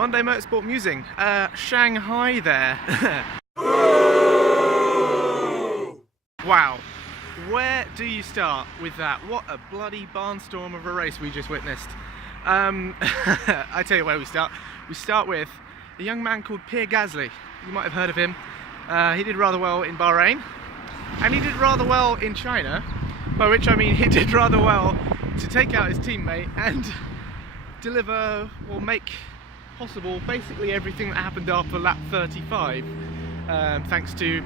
Monday Motorsport Musing, Shanghai there. Wow, where do you start with that? What a bloody barnstorm of a race we just witnessed. I tell you where we start. We start with a young man called Pierre Gasly. You might have heard of him. He did rather well in Bahrain, and he did rather well in China, by which I mean he did rather well to take out his teammate and deliver or make possible basically everything that happened after lap 35, thanks to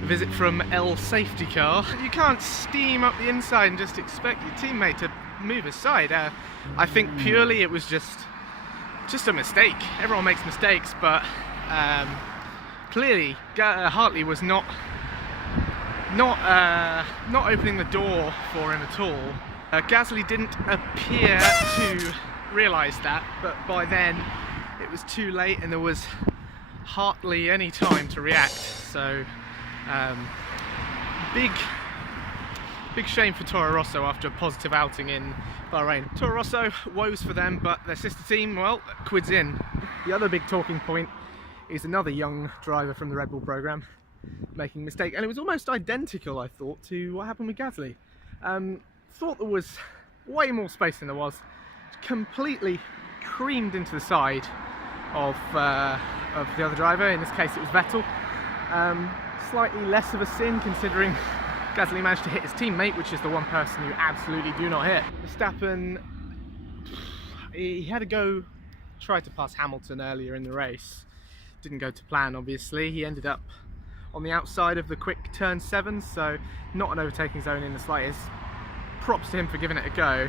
a visit from L safety car. You can't steam up the inside and just expect your teammate to move aside. I think purely it was just a mistake. Everyone makes mistakes, but clearly Hartley was not opening the door for him at all. Gasly didn't appear to realise that, but by then it was too late and there was hardly any time to react. So big shame for Toro Rosso after a positive outing in Bahrain. Toro Rosso, woes for them, but their sister team, well, quids in. The other big talking point is another young driver from the Red Bull program making a mistake, and it was almost identical, I thought, to what happened with Gasly. Thought there was way more space than there was. Completely creamed into the side of the other driver. In this case it was Vettel. Slightly less of a sin considering Gasly managed to hit his teammate, which is the one person you absolutely do not hit. Verstappen, he had to go try to pass Hamilton earlier in the race. Didn't go to plan, obviously. He ended up on the outside of the quick turn 7, so not an overtaking zone in the slightest. Props to him for giving it a go.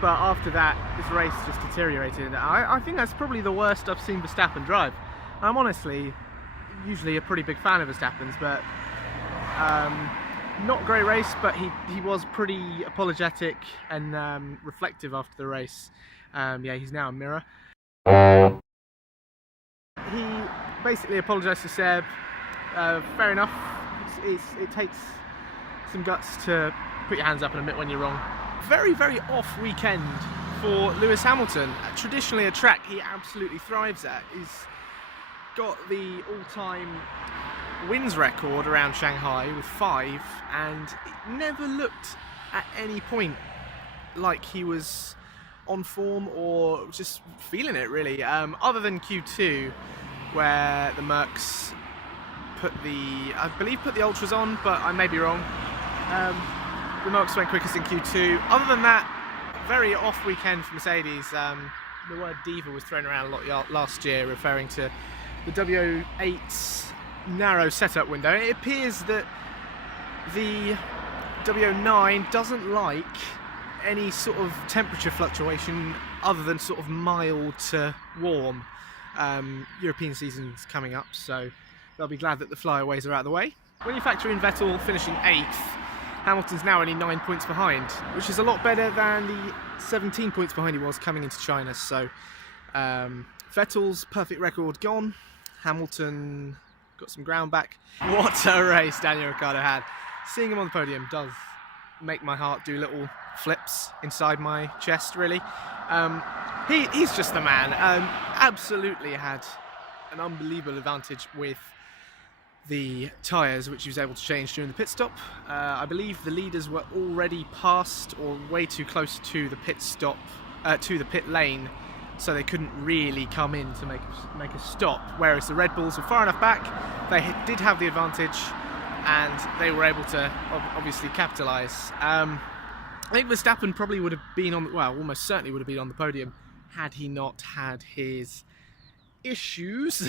But after that, his race just deteriorated. I think that's probably the worst I've seen Verstappen drive. I'm honestly usually a pretty big fan of Verstappen's, but not a great race, but he was pretty apologetic and reflective after the race. Yeah, he's now a mirror. He basically apologised to Seb. Fair enough. It takes some guts to put your hands up and admit when you're wrong. Very, very off weekend for Lewis Hamilton. Traditionally a track he absolutely thrives at. He's got the all-time wins record around Shanghai with 5, and it never looked at any point like he was on form or just feeling it really, other than Q2 where the Mercs I believe put the ultras on, but I may be wrong. The Mercs went quickest in Q2. Other than that, very off weekend for Mercedes. The word diva was thrown around a lot last year, referring to the W8's narrow setup window. It appears that the W9 doesn't like any sort of temperature fluctuation other than sort of mild to warm. European season's coming up, so they'll be glad that the flyaways are out of the way. When you factor in Vettel finishing 8th, Hamilton's now only 9 points behind, which is a lot better than the 17 points behind he was coming into China. So Vettel's perfect record gone. Hamilton got some ground back. What a race Daniel Ricciardo had. Seeing him on the podium does make my heart do little flips inside my chest, really. He's just the man. Absolutely had an unbelievable advantage with the tyres, which he was able to change during the pit stop. I believe the leaders were already past or way too close to the pit stop, to the pit lane, so they couldn't really come in to make a stop, whereas the Red Bulls were far enough back. They did have the advantage and they were able to obviously capitalise. I think Verstappen probably would have been on, well, almost certainly would have been on the podium had he not had his issues,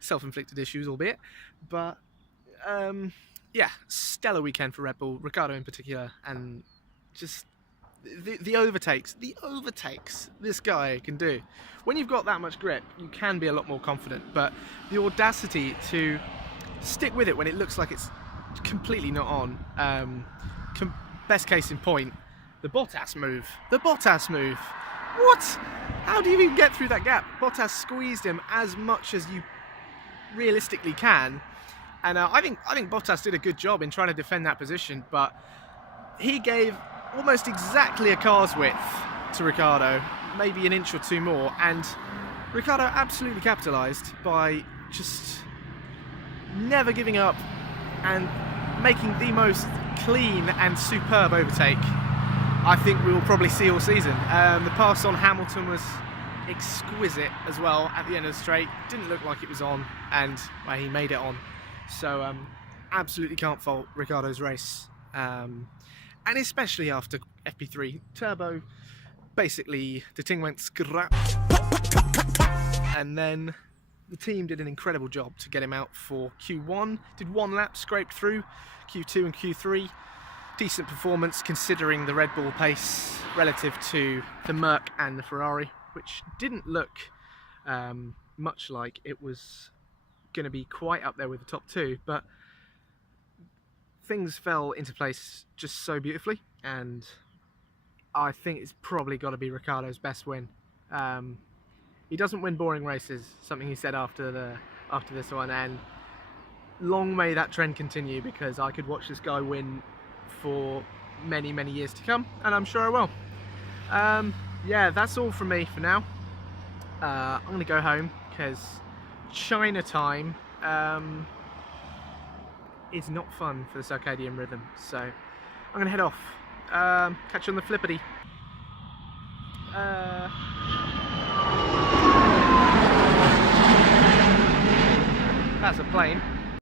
self-inflicted issues albeit, but yeah, stellar weekend for Red Bull, Ricciardo in particular, and just the overtakes this guy can do. When you've got that much grip, you can be a lot more confident, but the audacity to stick with it when it looks like it's completely not on. Best case in point, the Bottas move. What? How do you even get through that gap? Bottas squeezed him as much as you realistically can, and I think Bottas did a good job in trying to defend that position, but he gave almost exactly a car's width to Ricciardo, maybe an inch or two more, and Ricciardo absolutely capitalised by just never giving up and making the most clean and superb overtake I think we will probably see all season. The pass on Hamilton was exquisite as well at the end of the straight. Didn't look like it was on, and well, he made it on. So absolutely can't fault Ricciardo's race. And especially after FP3 turbo, basically the thing went scrap, and then the team did an incredible job to get him out for Q1. Did one lap, scraped through Q2 and Q3. Decent performance considering the Red Bull pace relative to the Merc and the Ferrari, which didn't look much like it was going to be quite up there with the top two, but things fell into place just so beautifully, and I think it's probably got to be Ricciardo's best win. He doesn't win boring races, something he said after this one, and long may that trend continue, because I could watch this guy win for many years to come, and I'm sure I will. Yeah, that's all from me for now. I'm gonna go home because China time is not fun for the circadian rhythm, so I'm gonna head off. Catch you on the flippity. That's a plane.